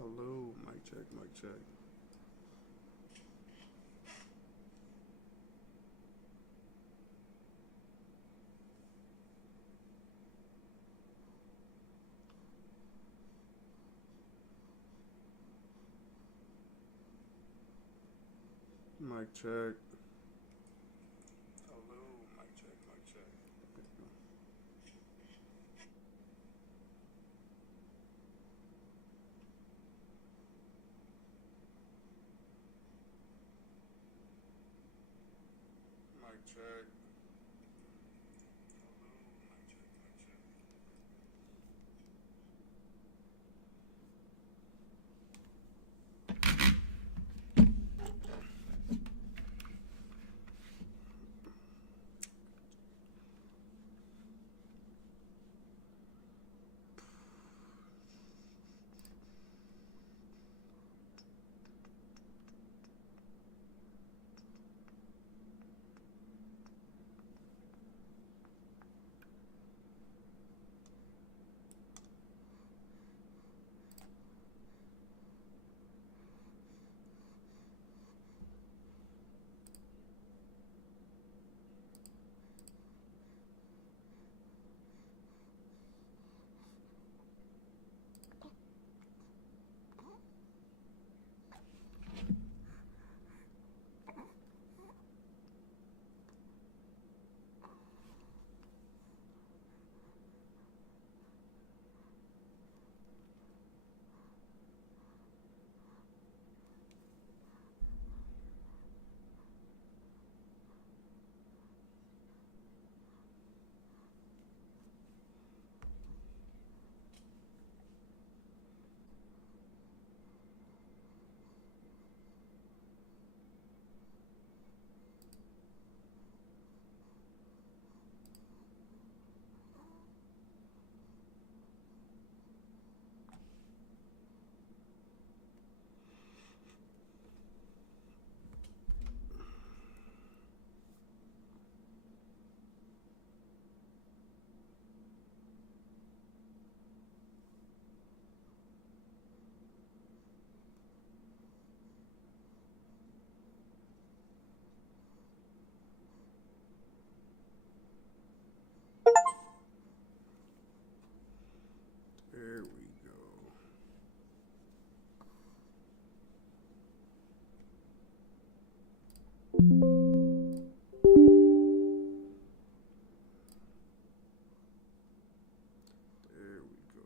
Hello, mic check, mic check. Mic check. Hello, mic check, mic check. Mic check. There we go. There we go.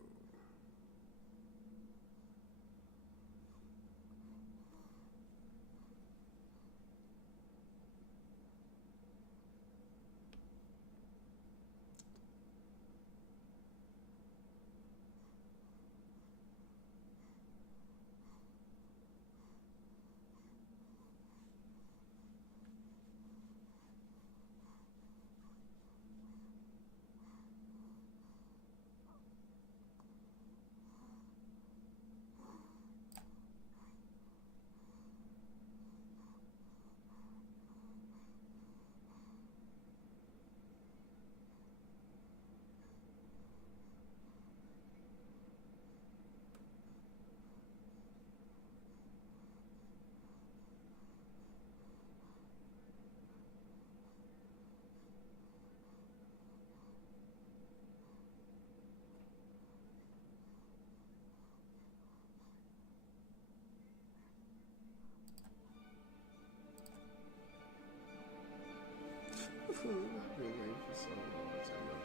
I've been waiting for so long to tell you.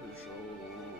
For so long.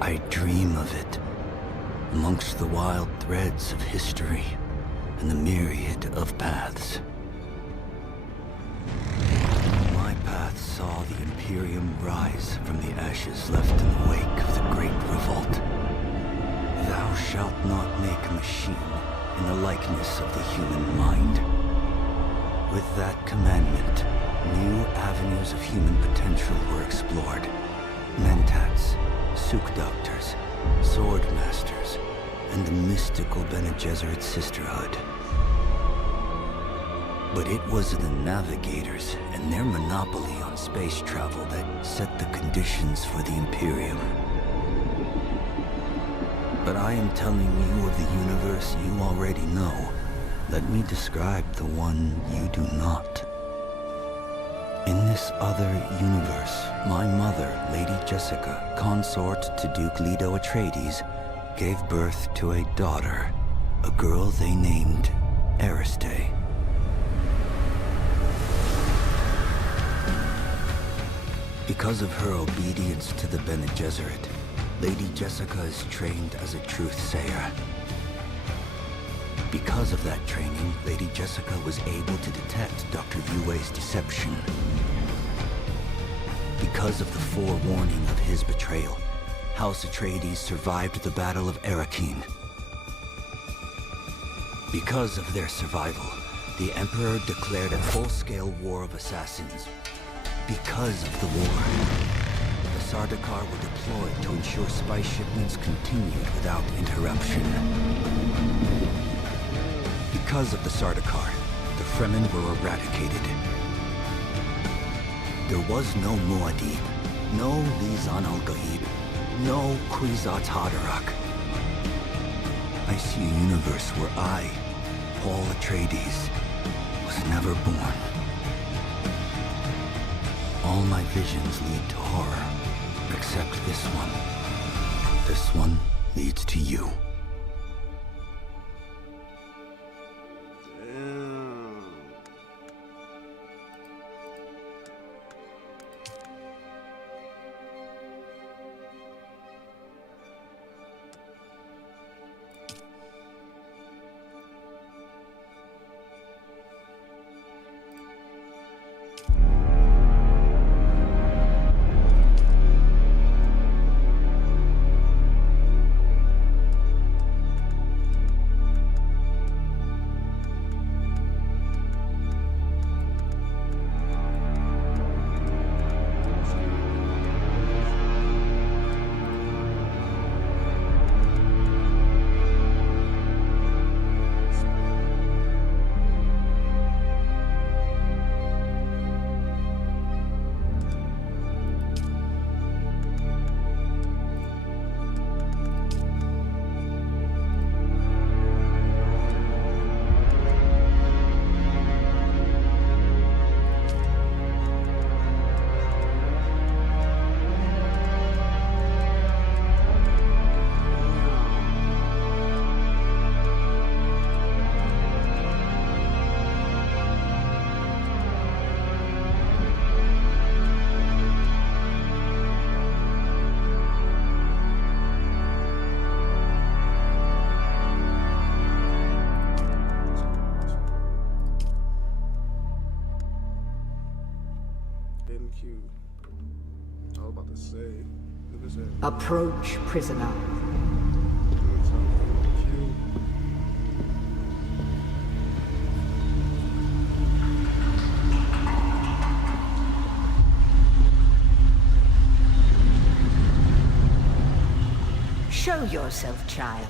I dream of it, amongst the wild threads of history and the myriad of paths. My path saw the Imperium rise from the ashes left in the wake of the Great Revolt. Thou shalt not make a machine in the likeness of the human mind. With that commandment, new avenues of human potential were explored. Mentats, Suk Doctors, Sword Masters, and the mystical Bene Gesserit Sisterhood. But it was the Navigators and their monopoly on space travel that set the conditions for the Imperium. But I am telling you of the universe you already know. Let me describe the one you do not. In this other universe, my mother, Lady Jessica, consort to Duke Leto Atreides, gave birth to a daughter, a girl they named Ariste. Because of her obedience to the Bene Gesserit, Lady Jessica is trained as a truth-sayer. Because of that training, Lady Jessica was able to detect Dr. Yue's deception. Because of the forewarning of his betrayal, House Atreides survived the Battle of Arrakis. Because of their survival, the Emperor declared a full-scale war of assassins. Because of the war, the Sardaukar were deployed to ensure spice shipments continued without interruption. Because of the Sardaukar, the Fremen were eradicated. There was no Muad'Dib, no Lisan al-Gaib, no Kwisatz Haderach. I see a universe where I, Paul Atreides, was never born. All my visions lead to horror, except this one. This one leads to you. Approach, prisoner. Show yourself, child.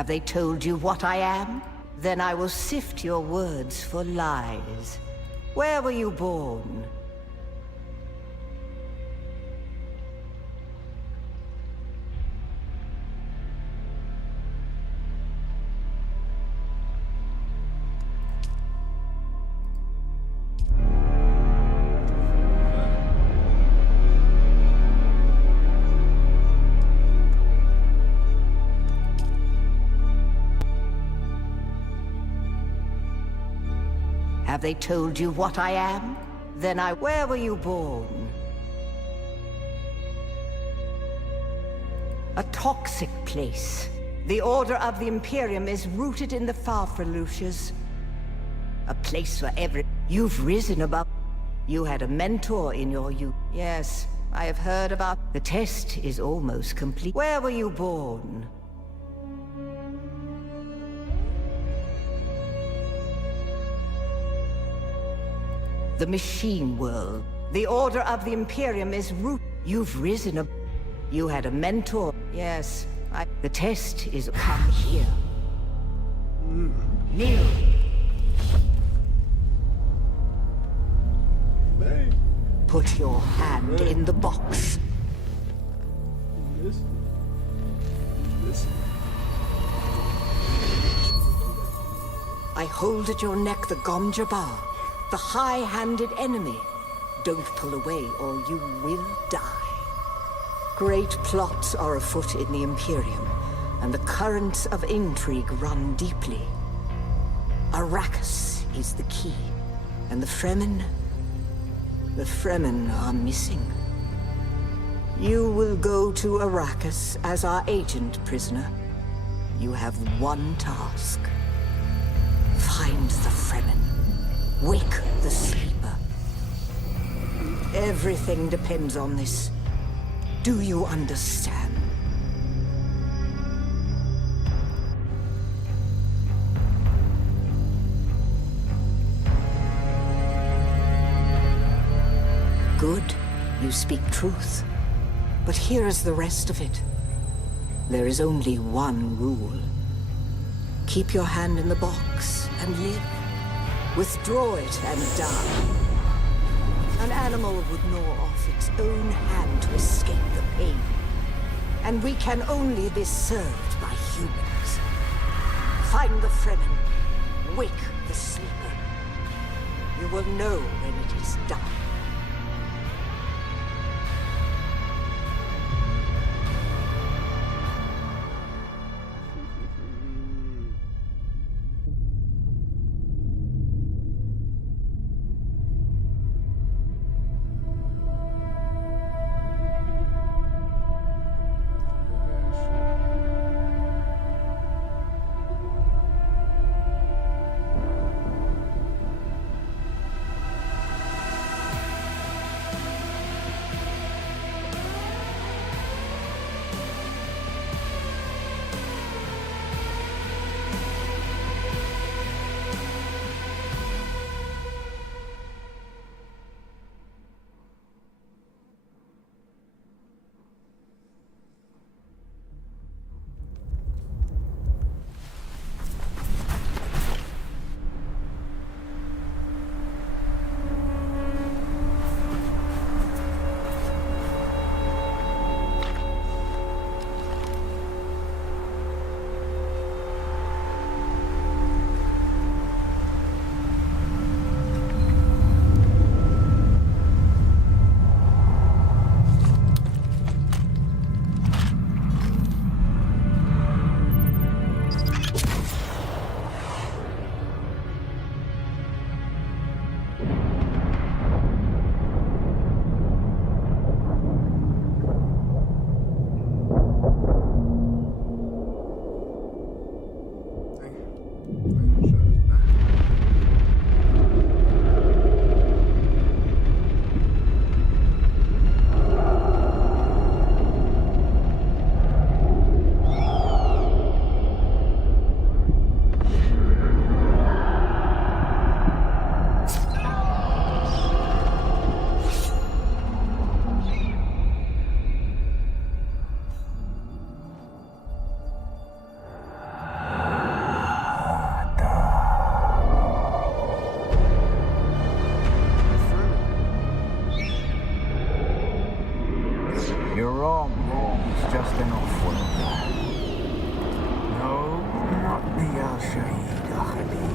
Have they told you what I am? Then I will sift your words for lies. Where were you born? Have they told you what I am? Where were you born? A toxic place. The Order of the Imperium is rooted in the Farfreluches. A place for You've risen above. You had a mentor in your youth. Yes, I have heard about... The test is almost complete. Where were you born? The machine world. The Order of the Imperium is root. You've risen above. You had a mentor. Yes, The test is... Come here. Kneel. Hey. Put your hand in the box. Listen. Listen. I hold at your neck the Gomjabar, the high-handed enemy. Don't pull away or you will die. Great plots are afoot in the Imperium, and the currents of intrigue run deeply. Arrakis is the key, and the Fremen are missing. You will go to Arrakis as our agent, prisoner. You have one task. Find the Fremen. Wake the sleeper. Everything depends on this. Do you understand? Good. You speak truth. But here is the rest of it. There is only one rule. Keep your hand in the box and live. Withdraw it and die. An animal would gnaw off its own hand to escape the pain. And we can only be served by humans. Find the Fremen. Wake the sleeper. You will know when it is done. You're wrong. It's just an off-world guy. No, not the Al-Shaheed Ahadi.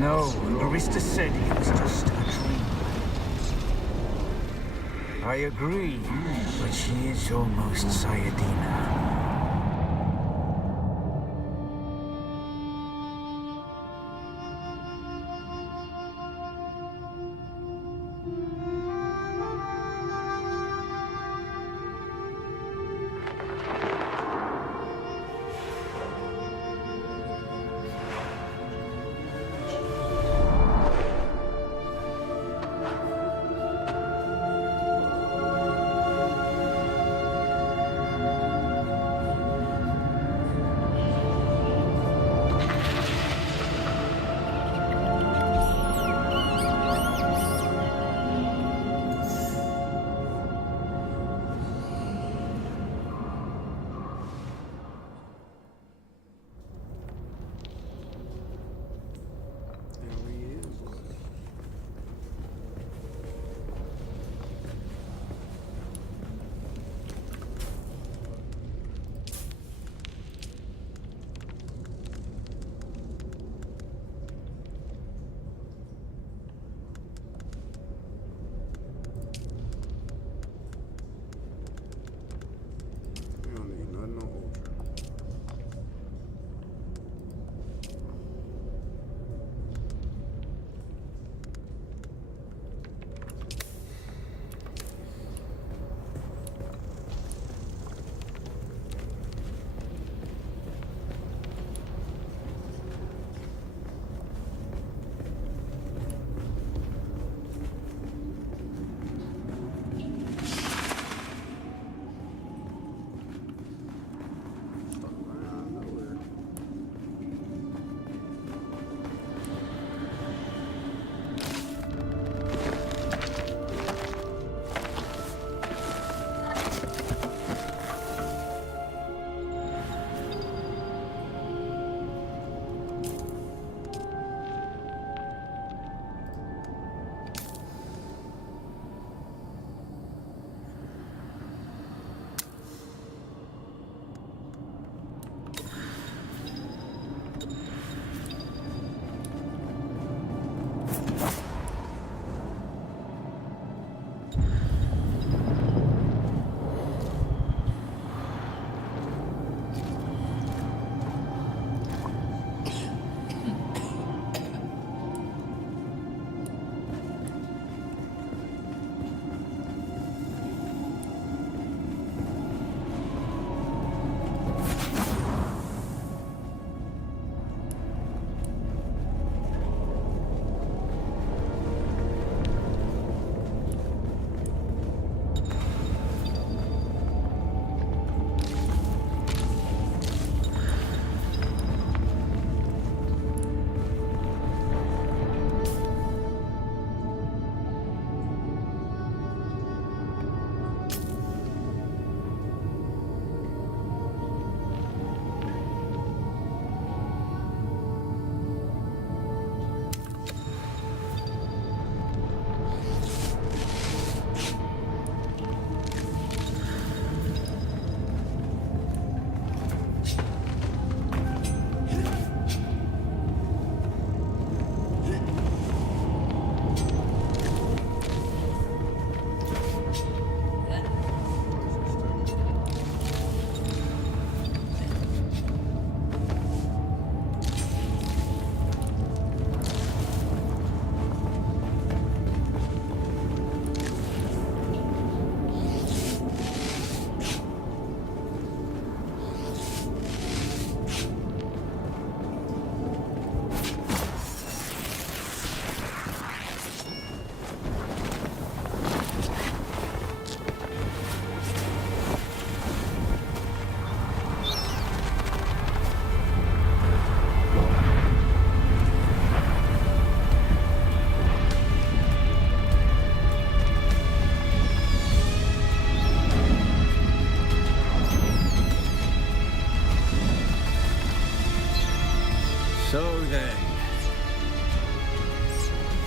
No, Arista said he was just a dream. I agree, but she is almost Sayadina.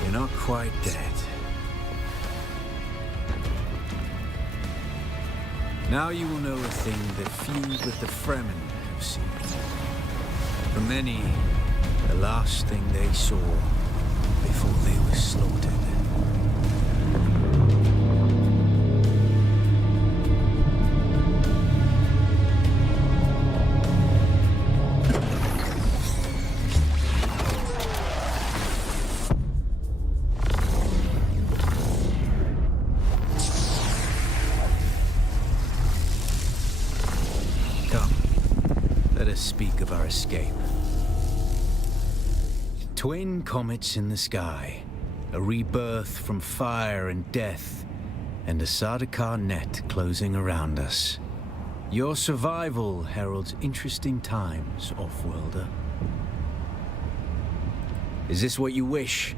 You're not quite dead. Now you will know a thing that few but the Fremen have seen. For many, the last thing they saw before they were slaughtered. Come, let us speak of our escape. Twin comets in the sky, a rebirth from fire and death, and a Sardaukar net closing around us. Your survival heralds interesting times, Offworlder. Is this what you wish?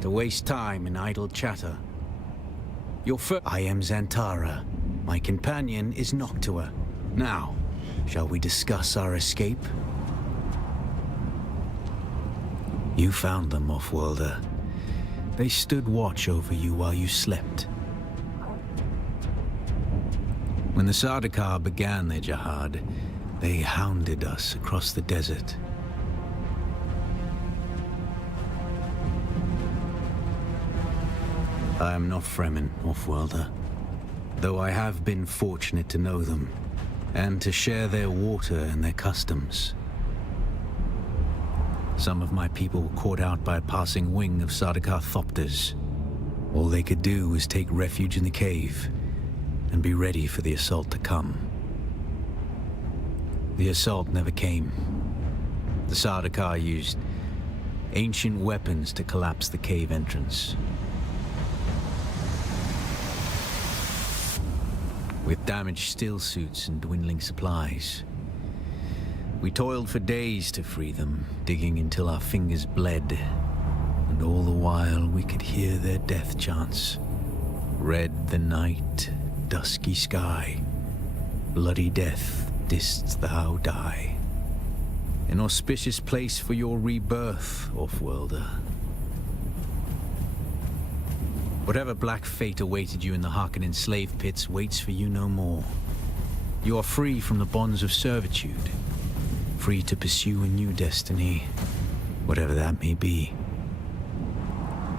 To waste time in idle chatter? I am Xantara. My companion is Noctua. Now, shall we discuss our escape? You found them, Offworlder. They stood watch over you while you slept. When the Sardaukar began their jihad, they hounded us across the desert. I am not Fremen, Offworlder, though I have been fortunate to know them, and to share their water and their customs. Some of my people were caught out by a passing wing of Sardaukar thopters. All they could do was take refuge in the cave and be ready for the assault to come. The assault never came. The Sardaukar used ancient weapons to collapse the cave entrance. With damaged steel suits and dwindling supplies, we toiled for days to free them, digging until our fingers bled, and all the while we could hear their death chants. Red the night, dusky sky, bloody death didst thou die. An auspicious place for your rebirth, Offworlder. Whatever black fate awaited you in the Harkonnen slave pits waits for you no more. You are free from the bonds of servitude, free to pursue a new destiny, whatever that may be.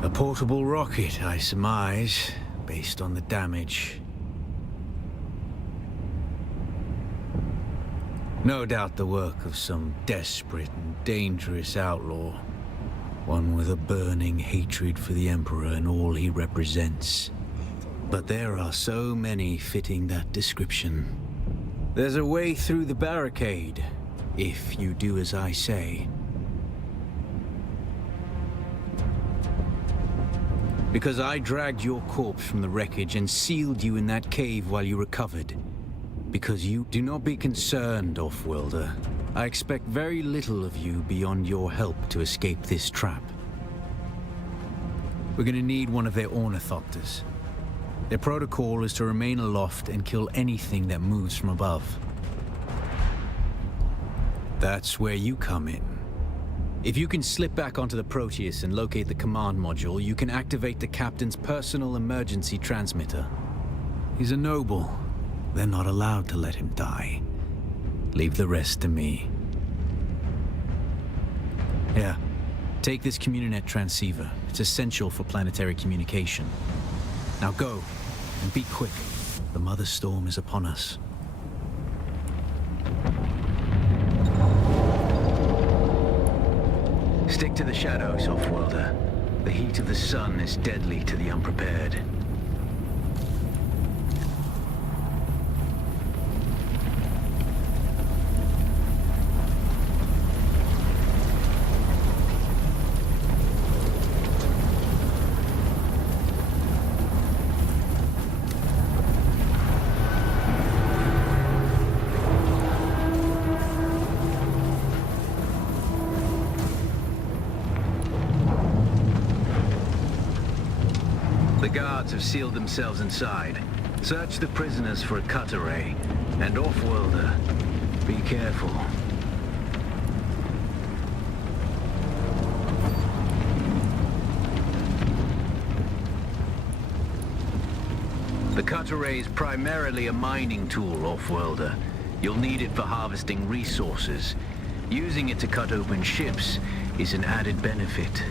A portable rocket, I surmise, based on the damage. No doubt the work of some desperate and dangerous outlaw, one with a burning hatred for the Emperor and all he represents. But there are so many fitting that description. There's a way through the barricade, if you do as I say. Because I dragged your corpse from the wreckage and sealed you in that cave while you recovered. Because you do not be concerned, Offworlder. I expect very little of you beyond your help to escape this trap. We're gonna need one of their ornithopters. Their protocol is to remain aloft and kill anything that moves from above. That's where you come in. If you can slip back onto the Proteus and locate the command module, you can activate the captain's personal emergency transmitter. He's a noble. They're not allowed to let him die. Leave the rest to me. Here, take this Communinet transceiver. It's essential for planetary communication. Now go, and be quick. The Mother Storm is upon us. Stick to the shadows, Offworlder. The heat of the sun is deadly to the unprepared. The guards have sealed themselves inside. Search the prisoners for a cut array. And Offworlder, be careful. The cutter ray is primarily a mining tool, off-worlder. You'll need it for harvesting resources. Using it to cut open ships is an added benefit.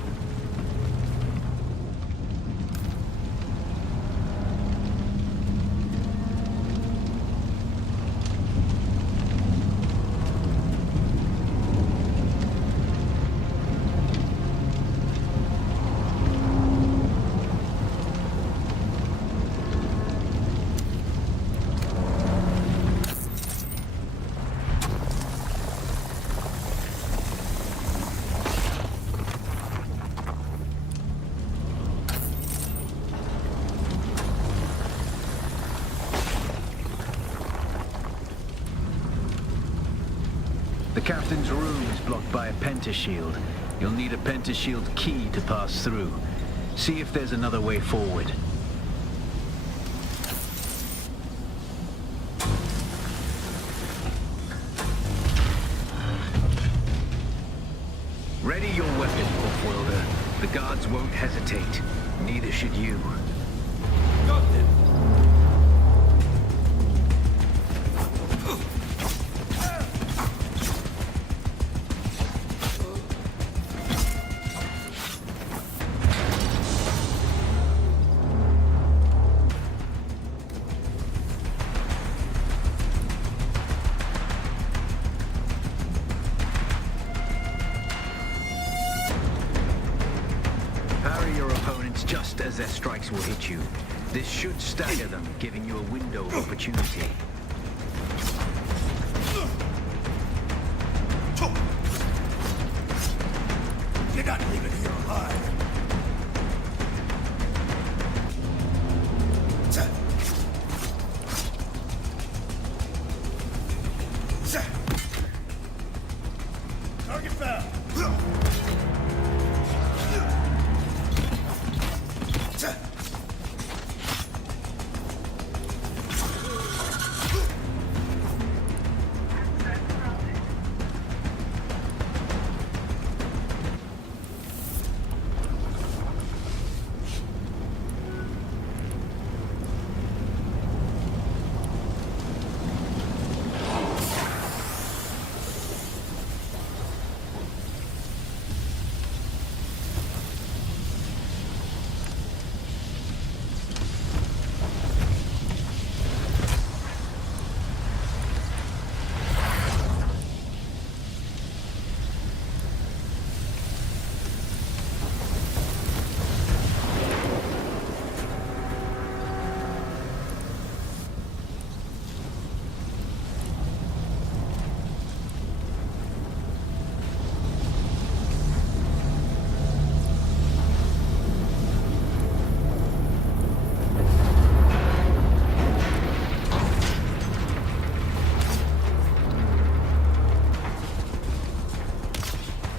The captain's room is blocked by a pentashield. You'll need a pentashield key to pass through. See if there's another way forward. Ready your weapon, off-worlder. The guards won't hesitate. Neither should you. Captain! Parry your opponents just as their strikes will hit you. This should stagger them, giving you a window of opportunity. You're not leaving here alive! Target found!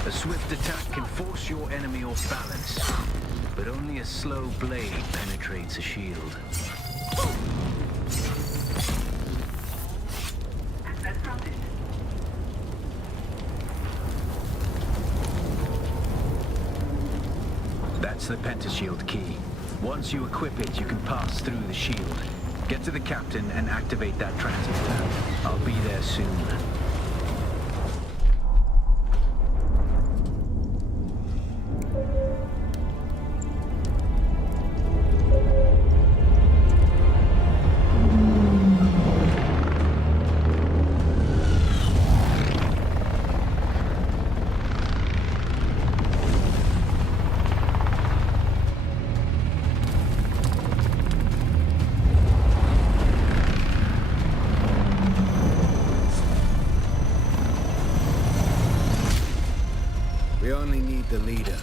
A swift attack can force your enemy off balance, but only a slow blade penetrates a shield. That's the pentashield key. Once you equip it, you can pass through the shield. Get to the captain and activate that transmitter. I'll be there soon. We only need the leader.